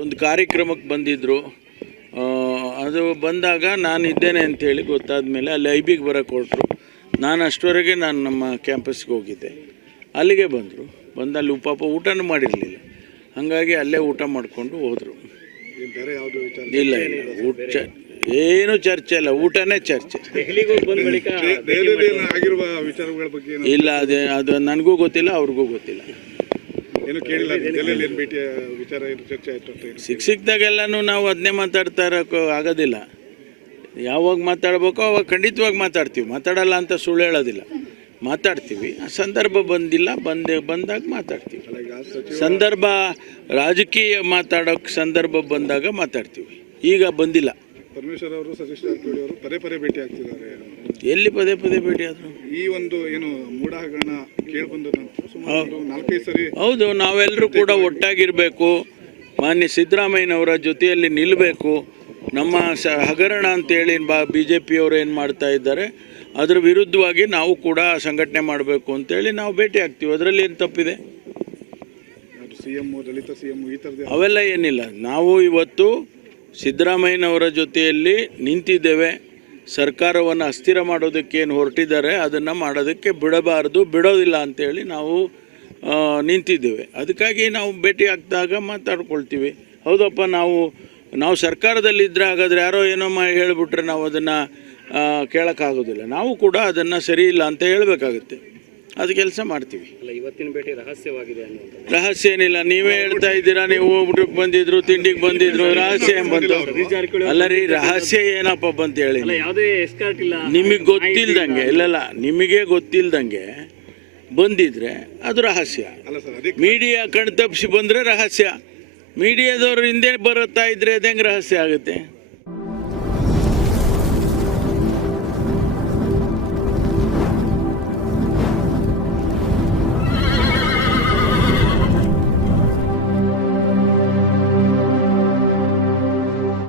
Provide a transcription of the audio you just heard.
ಒಂದು ಕಾರ್ಯಕ್ರಮಕ್ಕೆ ಬಂದಿದ್ದರು ಅದು ಬಂದಾಗ ನಾನು ಇದ್ದೇನೆ ಅಂತೇಳಿ ಗೊತ್ತಾದ ಮೇಲೆ ಅಲ್ಲಿ ಐ ಬಿಗೆ ಬರೋಕೆ ಕೊಟ್ಟರು ನಾನು ಅಷ್ಟರವರೆಗೆ ನಾನು ನಮ್ಮ ಕ್ಯಾಂಪಸ್ಗೆ ಹೋಗಿದ್ದೆ. ಅಲ್ಲಿಗೆ ಬಂದರು. ಬಂದು ಅಲ್ಲಿ ಪಾಪ ಊಟನೂ ಮಾಡಿರಲಿಲ್ಲ. ಹಾಗಾಗಿ ಅಲ್ಲೇ ಊಟ ಮಾಡಿಕೊಂಡು ಹೋದರು. ಇಲ್ಲ ಇಲ್ಲ. ಊಟ ಏನು ಚರ್ಚೆ ಇಲ್ಲ ಊಟನೇ ಚರ್ಚೆ. ಆಗಿರುವ ವಿಚಾರಗಳ ಬಗ್ಗೆ ಇಲ್ಲ ಅದೇ ಅದು ನನಗೂ ಗೊತ್ತಿಲ್ಲ ಅವ್ರಿಗೂ ಗೊತ್ತಿಲ್ಲ. ಏನು ಕೇಳಿಲ್ಲ ದೆಹಲಿಯಲ್ಲಿ ಏನು ಭೇಟಿಯ ವಿಚಾರ ಏನು ಚರ್ಚೆ ಆಯ್ತು ಅಂತ ಏನು ಸಿಕ್ಕ ಸಿಕ್ದಾಗೆಲ್ಲನೂ ನಾವು ಅದನ್ನೇ ಮಾತಾಡ್ತಾ ಇರೋಕ್ಕೂ ಆಗೋದಿಲ್ಲ. ಯಾವಾಗ ಮಾತಾಡ್ಬೇಕೋ ಅವಾಗ ಖಂಡಿತವಾಗಿ ಮಾತಾಡ್ತೀವಿ. ಮಾತಾಡಲ್ಲ ಅಂತ ಸುಳ್ಳು ಹೇಳೋದಿಲ್ಲ. ಮಾತಾಡ್ತೀವಿ. ಆ ಸಂದರ್ಭ ಬಂದಿಲ್ಲ ಬಂದೆ ಬಂದಾಗ ಮಾತಾಡ್ತೀವಿ. ಸಂದರ್ಭ ರಾಜಕೀಯ ಮಾತಾಡೋಕ್ಕೆ ಸಂದರ್ಭ ಬಂದಾಗ ಮಾತಾಡ್ತೀವಿ. ಈಗ ಬಂದಿಲ್ಲ. ಪರಮೇಶ್ವರ್ ಅವರು ಸತೀಶ್ ಜಾರಕಿಹೊಳಿ ಅವರು ಪದೇ ಪದೇ ಭೇಟಿ ಆಗ್ತಿದ್ದಾರೆ. ಎಲ್ಲಿ ಪದೇ ಪದೇ ಭೇಟಿ ಆದರು? ಈ ಒಂದು ಏನು ಮೂಡ ಹಗರಣ ಕೇಳಿಬಂದ ನಂತರ ಸುಮಾರು ಒಂದು ನಾಲ್ಕೈದು ಸರಿ ಹೌದು ನಾವೆಲ್ಲರೂ ಕೂಡ ಒಟ್ಟಾಗಿರಬೇಕು. ಮಾನ್ಯ ಸಿದ್ದರಾಮಯ್ಯನವರ ಜೊತೆಯಲ್ಲಿ ನಿಲ್ಲಬೇಕು ನಮ್ಮ ಸ ಹಗರಣ ಅಂತೇಳಿ ಬಾ ಬಿ ಜೆ ಪಿಯವರು ಏನು ಮಾಡ್ತಾ ಇದ್ದಾರೆ ಅದ್ರ ವಿರುದ್ಧವಾಗಿ ನಾವು ಕೂಡ ಸಂಘಟನೆ ಮಾಡಬೇಕು ಅಂತೇಳಿ ನಾವು ಭೇಟಿ ಆಗ್ತೀವಿ. ಅದರಲ್ಲಿ ಏನು ತಪ್ಪಿದೆ? C M Dalit C M ಈ ಥರದ ಅವೆಲ್ಲ ಏನಿಲ್ಲ. ನಾವು ಇವತ್ತು ಸಿದ್ದರಾಮಯ್ಯನವರ ಜೊತೆಯಲ್ಲಿ ನಿಂತಿದ್ದೇವೆ. ಸರ್ಕಾರವನ್ನು ಅಸ್ಥಿರ ಮಾಡೋದಕ್ಕೆ ಏನು ಹೊರಟಿದ್ದಾರೆ, ಅದನ್ನು ಮಾಡೋದಕ್ಕೆ ಬಿಡಬಾರ್ದು, ಬಿಡೋದಿಲ್ಲ ಅಂತೇಳಿ ನಾವು ನಿಂತಿದ್ದೇವೆ. ಅದಕ್ಕಾಗಿ ನಾವು ಭೇಟಿ ಆಗ್ದಾಗ ಮಾತಾಡ್ಕೊಳ್ತೀವಿ. ಹೌದಪ್ಪ, ನಾವು ನಾವು ಸರ್ಕಾರದಲ್ಲಿದ್ದರೆ ಹಾಗಾದರೆ ಯಾರೋ ಏನೋ ಮಾ, ಹೇಳಿಬಿಟ್ರೆ ನಾವು ಅದನ್ನು ಕೇಳೋಕ್ಕಾಗೋದಿಲ್ಲ. ನಾವು ಕೂಡ ಅದನ್ನು ಸರಿ ಇಲ್ಲ ಅಂತ ಹೇಳಬೇಕಾಗುತ್ತೆ. ಅದು ಕೆಲಸ ಮಾಡ್ತೀವಿ. ಅಲ್ಲ ಇವತ್ತಿನ ಭೇಟಿ ರಹಸ್ಯವಾಗಿದೆ ರಹಸ್ಯ ಏನಿಲ್ಲ ನೀವೇ ಹೇಳ್ತಾ ಇದ್ದೀರಾ ನೀವು ಊಟಕ್ಕೆ ಬಂದಿದ್ರು ತಿಂಡಿಗೆ ಬಂದಿದ್ರು ರಹಸ್ಯ ಏನ್ ಬಂತು? ಅಲ್ಲ ರೀ ರಹಸ್ಯ ಏನಪ್ಪ ಬಂತ ಹೇಳಿ ಅಲ್ಲ ಯಾವುದೇ ಎಸ್ಕಾರ್ಟ್ ಇಲ್ಲ. ನಿಮಗೆ ಗೊತ್ತಿಲ್ದಂಗೆ ಇಲ್ಲಲ್ಲ ನಿಮಗೆ ಗೊತ್ತಿಲ್ದಂಗೆ ಬಂದಿದ್ರೆ ಅದು ರಹಸ್ಯ. ಅಲ್ಲ ಸರ್ ಅದೇ ಮೀಡಿಯಾ ಕಣ್ತಪ್ಪಿಸಿ ಬಂದರೆ ರಹಸ್ಯ. ಮೀಡಿಯಾದವ್ರು ಹಿಂದೆ ಬರುತ್ತಾ ಇದ್ರೆ ಅದು ಹೆಂಗೆ ರಹಸ್ಯ ಆಗುತ್ತೆ?